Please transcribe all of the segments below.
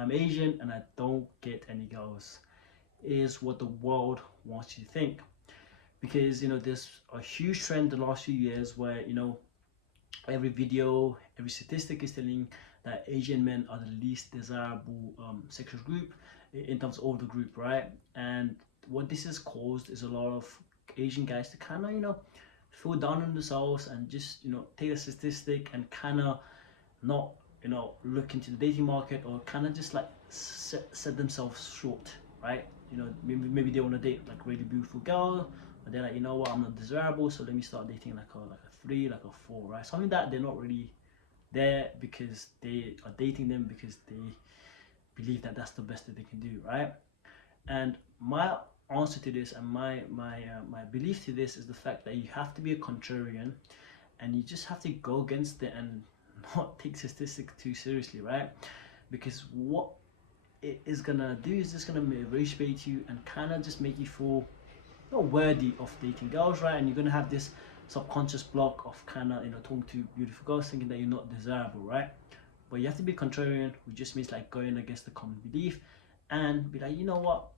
I'm Asian and I don't get any girls, is what the world wants you to think. Because there's a huge trend the last few years where every video, every statistic is telling that Asian men are the least desirable sexual group in terms of the group, right? And what this has caused is a lot of Asian guys to kind of feel down on themselves and just take a statistic and kind of not look into the dating market, or kind of just like set themselves short, right? Maybe they want to date like really beautiful girl, but they're like, what, I'm not desirable, so let me start dating like a 3, like a 4, right? Something that they're not really there because they are dating them because they believe that that's the best that they can do, right? And my answer to this, and my belief to this, is the fact that you have to be a contrarian, and you just have to go against it and not take statistics too seriously, right? Because what it is gonna do is just gonna motivate you and kind of just make you feel not worthy of dating girls, right? And you're gonna have this subconscious block of kind of talking to beautiful girls, thinking that you're not desirable, right? But you have to be contrarian, which just means like going against the common belief and be like, you know what,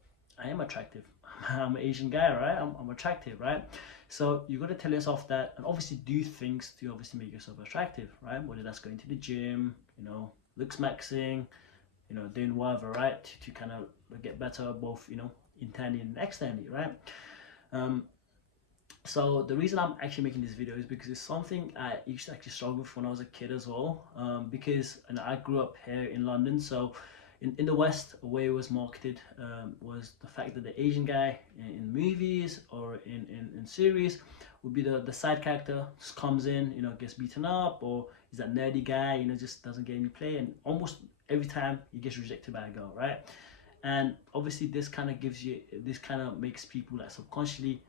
I am attractive. I'm an Asian guy, right? I'm attractive, right? So you got to tell yourself that, and obviously do things to obviously make yourself attractive, right? Whether that's going to the gym, looks maxing, doing whatever, right? To kind of get better, both internally and externally, right? So the reason I'm actually making this video is because it's something I used to actually struggle with when I was a kid as well. Because I grew up here in London, so in the West, the way it was marketed was the fact that the Asian guy in movies or in series would be the side character, just comes in, gets beaten up, or he's that nerdy guy, just doesn't get any play, and almost every time he gets rejected by a girl, right? And obviously this kind of makes people like subconsciously,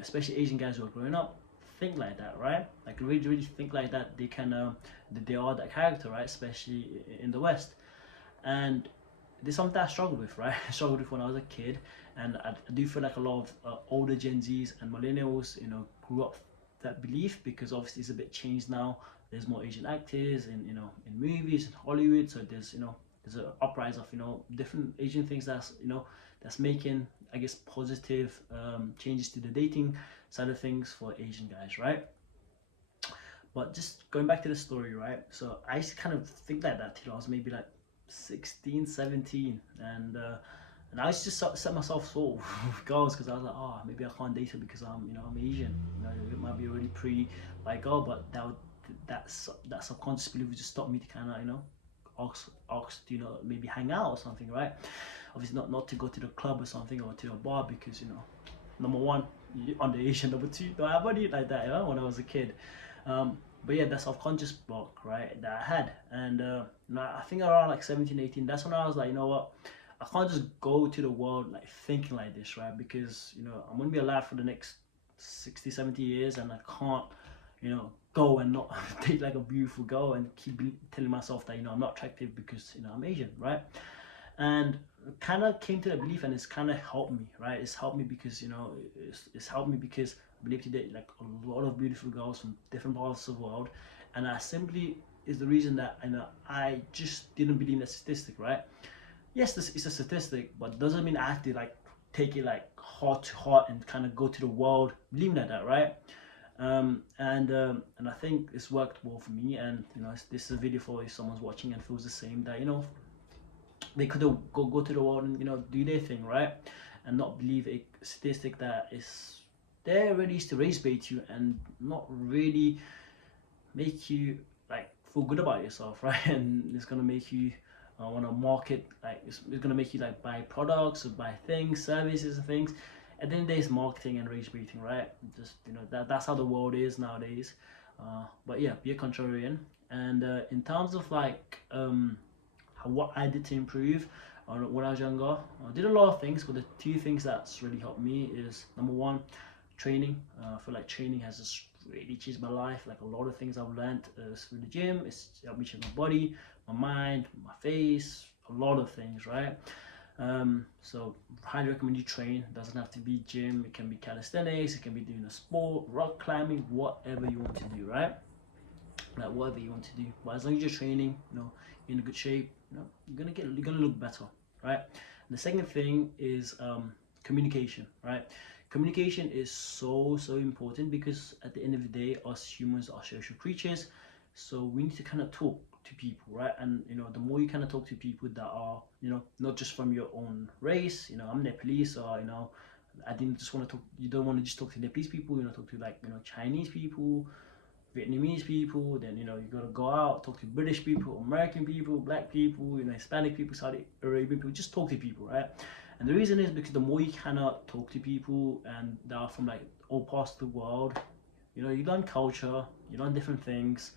especially Asian guys who are growing up, think like that, right? Like really think like that. They can that they are that character, right? Especially in the West. And there's something I struggled with, right? I struggled with when I was a kid, and I do feel like a lot of older Gen Zs and millennials, grew up that belief, because obviously it's a bit changed now. There's more Asian actors in movies in Hollywood, so there's there's an uprise of different Asian things that's making, I guess, positive changes to the dating side of things for Asian guys, right? But just going back to the story, right? So I used to kind of think like that till I was maybe like 16, 17, and I used to set myself sort of goals, because I was like, oh, maybe I can't date her because I'm Asian. It might be a really pretty white girl, but that subconscious belief would just stop me to kind of ask to maybe hang out or something, right? Obviously not to go to the club or something, or to a bar, because number one, you're underage, and number two, don't have money like that, when I was a kid. But yeah, that subconscious block, right, that I had. And I think around like 17, 18, that's when I was like, you know what, I can't just go to the world like thinking like this, right? Because I'm gonna be alive for the next 60, 70 years, and I can't go and not date like a beautiful girl and keep telling myself that I'm not attractive because I'm Asian, right? And kind of came to the belief, and it's kind of helped me, right? It's helped me because it's helped me because I believe today like a lot of beautiful girls from different parts of the world, and I simply is the reason that I just didn't believe in that statistic, right? Yes, this is a statistic, but doesn't mean I have to like take it like heart to heart and kind of go to the world believing that, right? And I think it's worked well for me, and this is a video for if someone's watching and feels the same, that they could go to the world and do their thing, right? And not believe a statistic that is there really is to race bait you and not really make you like feel good about yourself, right? And it's gonna make you want to market, like it's gonna make you like buy products or buy things, services and things. And then there's marketing and rage baiting, right? Just that's how the world is nowadays. But yeah, be a contrarian. And in terms of like what I did to improve when I was younger, I did a lot of things, but the two things that's really helped me is number one, training. I feel like training has just really changed my life. Like a lot of things I've learned is through the gym. It's helped me change my body, my mind, my face, a lot of things, right? So highly recommend you train. It doesn't have to be gym, it can be calisthenics, it can be doing a sport, rock climbing, whatever you want to do, right? Like whatever you want to do, but as long as you're training, you're in a good shape, you're gonna look better, right? And the second thing is communication, right? Communication is so important, because at the end of the day, us humans are social creatures, so we need to kind of talk to people, right? And the more you kind of talk to people that are not just from your own race. I'm Nepalese, so I didn't just want to talk. You don't want to just talk to Nepalese people. Talk to like Chinese people, Vietnamese people. Then you gotta go out, talk to British people, American people, Black people, Hispanic people, Saudi Arabian people. Just talk to people, right? And the reason is because the more you cannot talk to people and that are from like all parts of the world, you learn culture, you learn different things,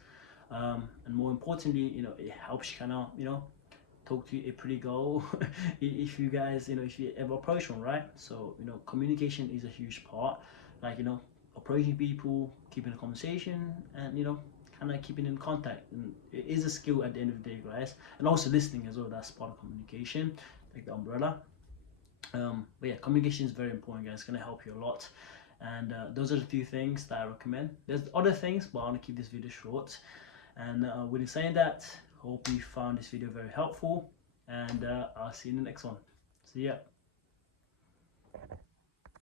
and more importantly, it helps you kind of talk to a pretty girl if you guys if you ever approach one, right? So communication is a huge part, like approaching people, keeping a conversation, and kind of keeping in contact. And it is a skill at the end of the day, guys. And also listening as well, that's part of communication, like the umbrella. But yeah, communication is very important, guys. It's gonna help you a lot. And those are the two things that I recommend. There's other things, but I want to keep this video short. And with saying that, hope you found this video very helpful, and I'll see you in the next one. See ya.